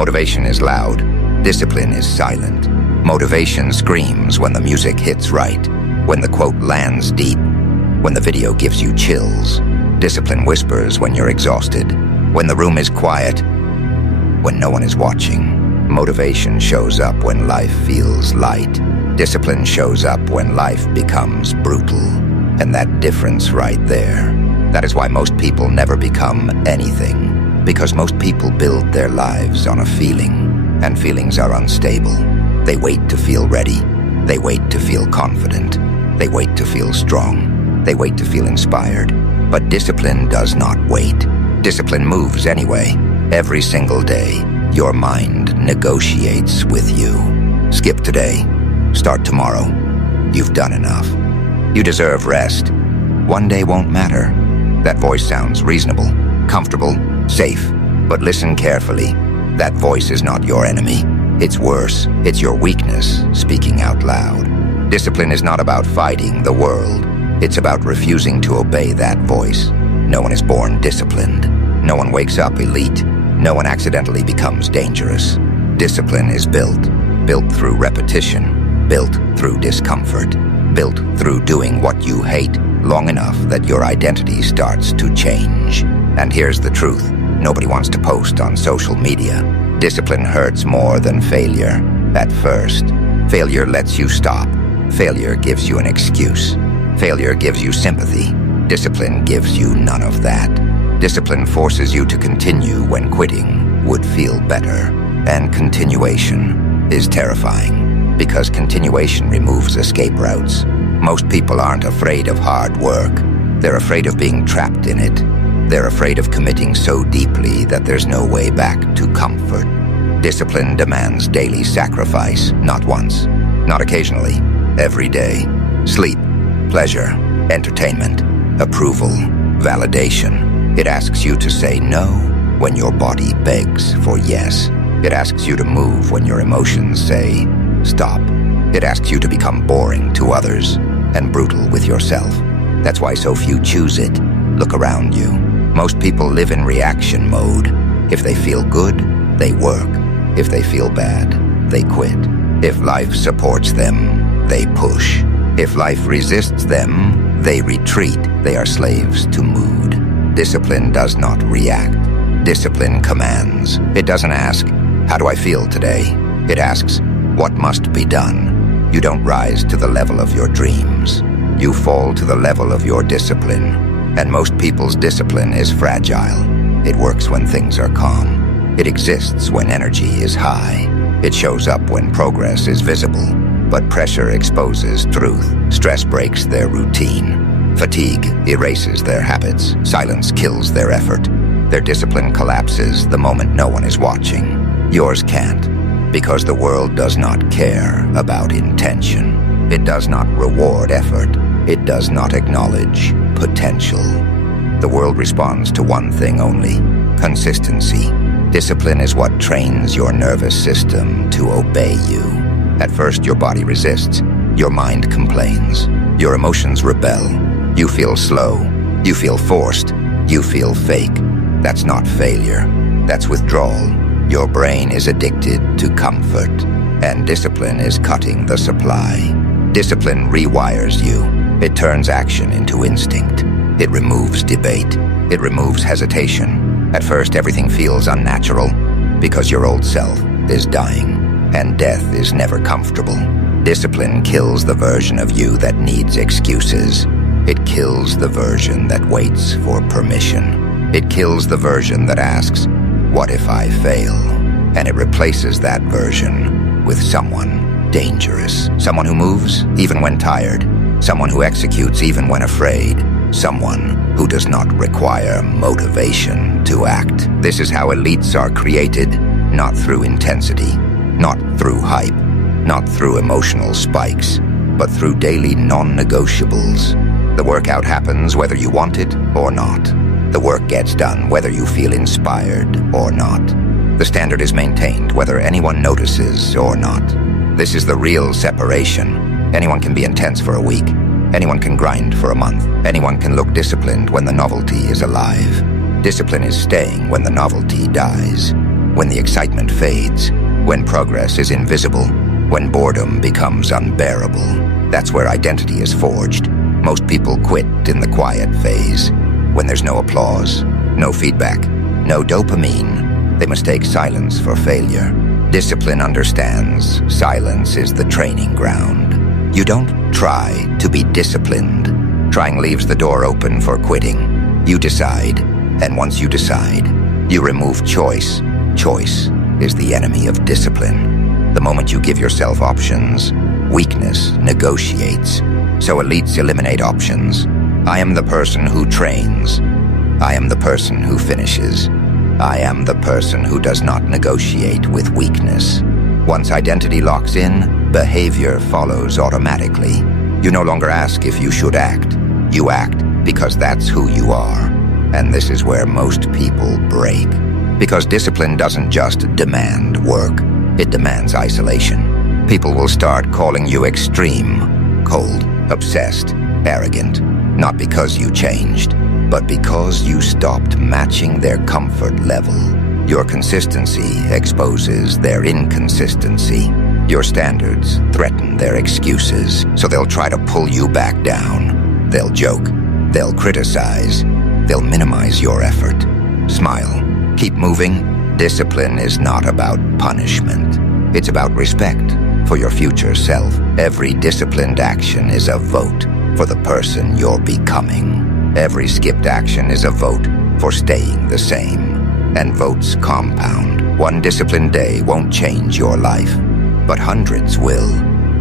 Motivation is loud. Discipline is silent. Motivation screams when the music hits right, when the quote lands deep, when the video gives you chills. Discipline whispers when you're exhausted, when the room is quiet, when no one is watching. Motivation shows up when life feels light. Discipline shows up when life becomes brutal. And that difference right there, that is why most people never become anything. Because most people build their lives on a feeling, and feelings are unstable. They wait to feel ready. They wait to feel confident. They wait to feel strong. They wait to feel inspired. But discipline does not wait. Discipline moves anyway. Every single day, your mind negotiates with you. Skip today. Start tomorrow. You've done enough. You deserve rest. One day won't matter. That voice sounds reasonable, comfortable, safe. But listen carefully. That voice is not your enemy. It's worse. It's your weakness speaking out loud. Discipline is not about fighting the world. It's about refusing to obey that voice. No one is born disciplined. No one wakes up elite. No one accidentally becomes dangerous. Discipline is built through repetition, built through discomfort, built through doing what you hate long enough that your identity starts to change. And here's the truth. Nobody wants to post on social media. Discipline hurts more than failure. At first, failure lets you stop. Failure gives you an excuse. Failure gives you sympathy. Discipline gives you none of that. Discipline forces you to continue when quitting would feel better. And continuation is terrifying, because continuation removes escape routes. Most people aren't afraid of hard work. They're afraid of being trapped in it. They're afraid of committing so deeply that there's no way back to comfort. Discipline demands daily sacrifice, not once, not occasionally, every day. Sleep, pleasure, entertainment, approval, validation. It asks you to say no when your body begs for yes. It asks you to move when your emotions say stop. It asks you to become boring to others and brutal with yourself. That's why so few choose it. Look around you. Most people live in reaction mode. If they feel good, they work. If they feel bad, they quit. If life supports them, they push. If life resists them, they retreat. They are slaves to mood. Discipline does not react. Discipline commands. It doesn't ask, how do I feel today? It asks, what must be done? You don't rise to the level of your dreams. You fall to the level of your discipline. And most people's discipline is fragile. It works when things are calm. It exists when energy is high. It shows up when progress is visible. But pressure exposes truth. Stress breaks their routine. Fatigue erases their habits. Silence kills their effort. Their discipline collapses the moment no one is watching. Yours can't, because the world does not care about intention. It does not reward effort. It does not acknowledge potential. The world responds to one thing only: consistency. Discipline is what trains your nervous system to obey you. At first, your body resists. Your mind complains. Your emotions rebel. You feel slow. You feel forced. You feel fake. That's not failure. That's withdrawal. Your brain is addicted to comfort, and discipline is cutting the supply. Discipline rewires you. It turns action into instinct. It removes debate. It removes hesitation. At first, everything feels unnatural, because your old self is dying, and death is never comfortable. Discipline kills the version of you that needs excuses. It kills the version that waits for permission. It kills the version that asks, what if I fail? And it replaces that version with someone dangerous. Someone who moves even when tired. Someone who executes even when afraid. Someone who does not require motivation to act. This is how elites are created, not through intensity, not through hype, not through emotional spikes, but through daily non-negotiables. The workout happens whether you want it or not. The work gets done whether you feel inspired or not. The standard is maintained whether anyone notices or not. This is the real separation. Anyone can be intense for a week. Anyone can grind for a month. Anyone can look disciplined when the novelty is alive. Discipline is staying when the novelty dies. when the excitement fades, when progress is invisible, when boredom becomes unbearable. That's where identity is forged. Most people quit in the quiet phase, when there's no applause, no feedback, no dopamine. They mistake silence for failure. Discipline understands silence is the training ground. You don't try to be disciplined. Trying leaves the door open for quitting. You decide, and once you decide, you remove choice. Choice is the enemy of discipline. The moment you give yourself options, weakness negotiates. So elites eliminate options. I am the person who trains. I am the person who finishes. I am the person who does not negotiate with weakness. Once identity locks in, behavior follows automatically. You no longer ask if you should act. You act because that's who you are. And this is where most people break. Because discipline doesn't just demand work, it demands isolation. People will start calling you extreme, cold, obsessed, arrogant, not because you changed, but because you stopped matching their comfort level. Your consistency exposes their inconsistency. Your standards threaten their excuses, so they'll try to pull you back down. They'll joke, they'll criticize, they'll minimize your effort. Smile, keep moving. Discipline is not about punishment. It's about respect for your future self. Every disciplined action is a vote for the person you're becoming. Every skipped action is a vote for staying the same. And votes compound. One disciplined day won't change your life, but hundreds will.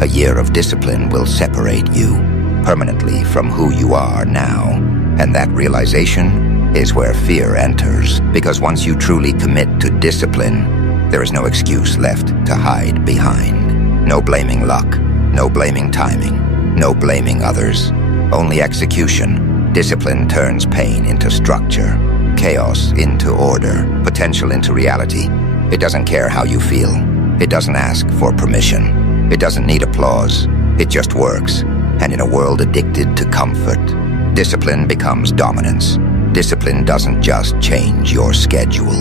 A year of discipline will separate you permanently from who you are now. And that realization is where fear enters, because once you truly commit to discipline, there is no excuse left to hide behind. No blaming luck, no blaming timing, no blaming others, only execution. Discipline turns pain into structure, chaos into order, potential into reality. It doesn't care how you feel. It doesn't ask for permission. It doesn't need applause. It just works. And in a world addicted to comfort, discipline becomes dominance. Discipline doesn't just change your schedule.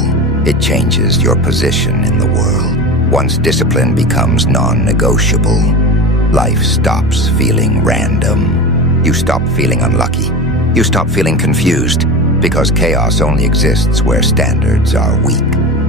It changes your position in the world. Once discipline becomes non-negotiable, life stops feeling random. You stop feeling unlucky. You stop feeling confused, because chaos only exists where standards are weak.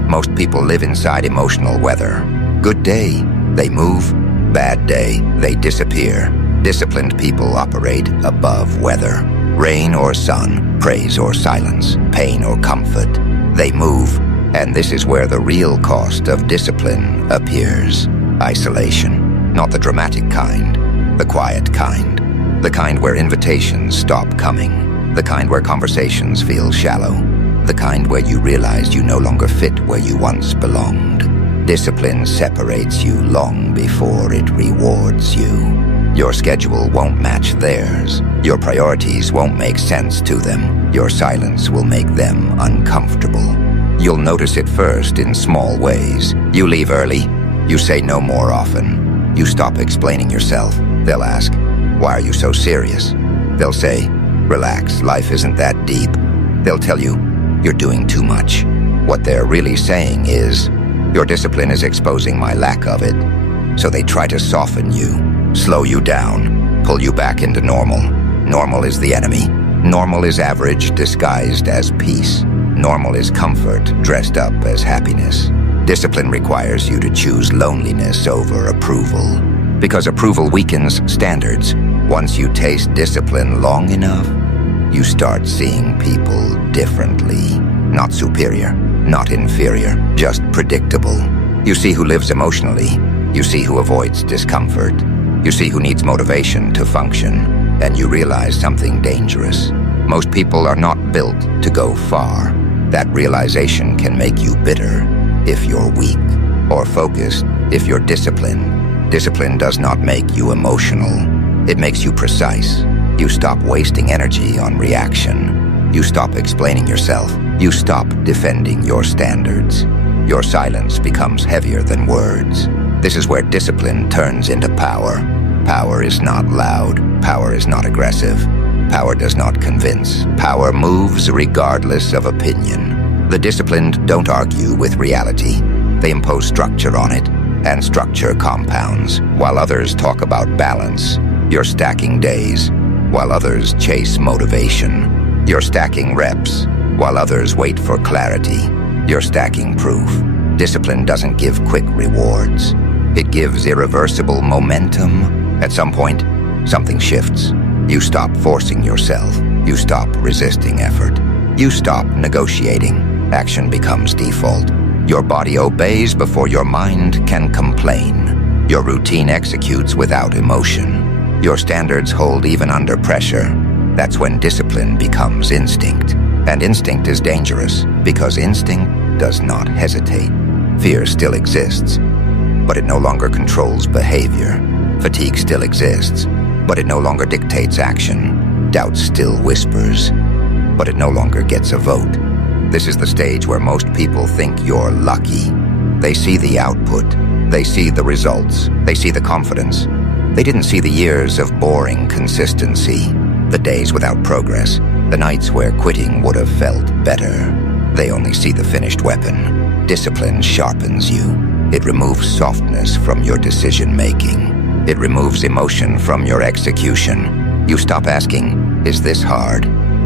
Most people live inside emotional weather. Good day, they move. Bad day, they disappear. Disciplined people operate above weather. Rain or sun, praise or silence, pain or comfort, they move. And this is where the real cost of discipline appears. Isolation. Not the dramatic kind, the quiet kind. The kind where invitations stop coming. The kind where conversations feel shallow. The kind where you realize you no longer fit where you once belonged. Discipline separates you long before it rewards you. Your schedule won't match theirs. Your priorities won't make sense to them. Your silence will make them uncomfortable. You'll notice it first in small ways. You leave early. You say no more often. You stop explaining yourself. They'll ask, "Why are you so serious?" They'll say, "Relax, life isn't that deep." They'll tell you, "You're doing too much." What they're really saying is, "Your discipline is exposing my lack of it." So they try to soften you, slow you down, pull you back into normal. Normal is the enemy. Normal is average disguised as peace. Normal is comfort dressed up as happiness. Discipline requires you to choose loneliness over approval, because approval weakens standards. Once you taste discipline long enough, you start seeing people differently. Not superior, not inferior, just predictable. You see who lives emotionally. You see who avoids discomfort. You see who needs motivation to function. And you realize something dangerous. Most people are not built to go far. That realization can make you bitter if you're weak, or focused if you're disciplined. Discipline does not make you emotional. It makes you precise. You stop wasting energy on reaction. You stop explaining yourself. You stop defending your standards. Your silence becomes heavier than words. This is where discipline turns into power. Power is not loud. Power is not aggressive. Power does not convince. Power moves regardless of opinion. The disciplined don't argue with reality. They impose structure on it, and structure compounds. While others talk about balance, you're stacking days. While others chase motivation, you're stacking reps. While others wait for clarity, you're stacking proof. Discipline doesn't give quick rewards. It gives irreversible momentum. At some point, something shifts. You stop forcing yourself. You stop resisting effort. You stop negotiating. Action becomes default. Your body obeys before your mind can complain. Your routine executes without emotion. Your standards hold even under pressure. That's when discipline becomes instinct. And instinct is dangerous because instinct does not hesitate. Fear still exists, but it no longer controls behavior. Fatigue still exists, but it no longer dictates action. Doubt still whispers, but it no longer gets a vote. This is the stage where most people think you're lucky. They see the output. They see the results. They see the confidence. They didn't see the years of boring consistency, the days without progress, the nights where quitting would have felt better. They only see the finished weapon. Discipline sharpens you. It removes softness from your decision-making. It removes emotion from your execution. You stop asking, is this hard?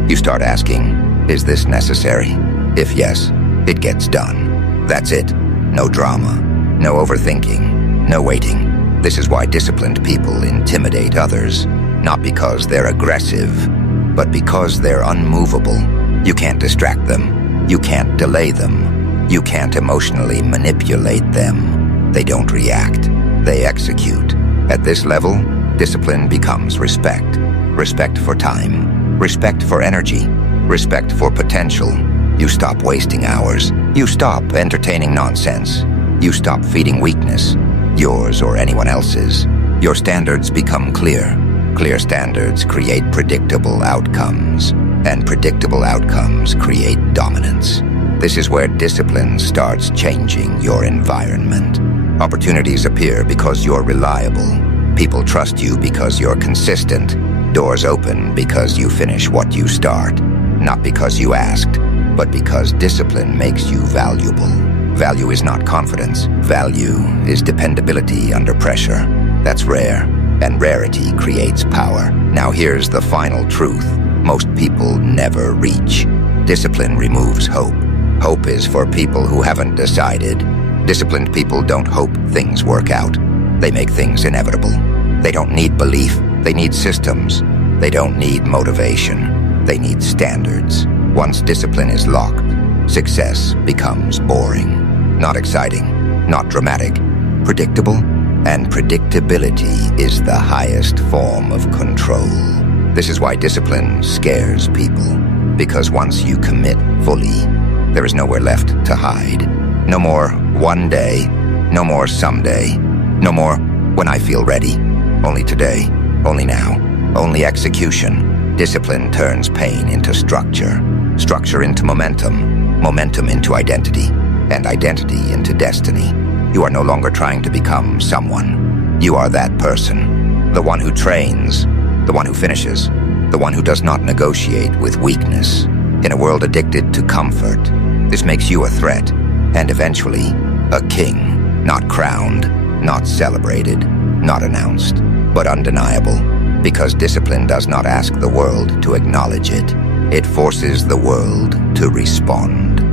You start asking, is this necessary? If yes, it gets done. That's it. No drama. No overthinking. No waiting. This is why disciplined people intimidate others. Not because they're aggressive, but because they're unmovable. You can't distract them. You can't delay them. You can't emotionally manipulate them. They don't react. They execute. At this level, discipline becomes respect. Respect for time. Respect for energy. Respect for potential. You stop wasting hours. You stop entertaining nonsense. You stop feeding weakness, yours or anyone else's. Your standards become clear. Clear standards create predictable outcomes, and predictable outcomes create dominance. This is where discipline starts changing your environment. Opportunities appear because you're reliable. People trust you because you're consistent. Doors open because you finish what you start. Not because you asked, but because discipline makes you valuable. Value is not confidence. Value is dependability under pressure. That's rare, and rarity creates power. Now here's the final truth most people never reach. Discipline removes hope. Hope is for people who haven't decided. Disciplined people don't hope things work out. They make things inevitable. They don't need belief. They need systems. They don't need motivation. They need standards. Once discipline is locked, success becomes boring. Not exciting, not dramatic, predictable, and predictability is the highest form of control. This is why discipline scares people, because once you commit fully, there is nowhere left to hide. No more one day, no more someday, no more when I feel ready. Only today, only now, only execution. Discipline turns pain into structure, structure into momentum, momentum into identity, and identity into destiny. You are no longer trying to become someone. You are that person, the one who trains, the one who finishes, the one who does not negotiate with weakness. In a world addicted to comfort, this makes you a threat, and eventually, a king, not crowned, not celebrated, not announced, but undeniable, because discipline does not ask the world to acknowledge it. It forces the world to respond.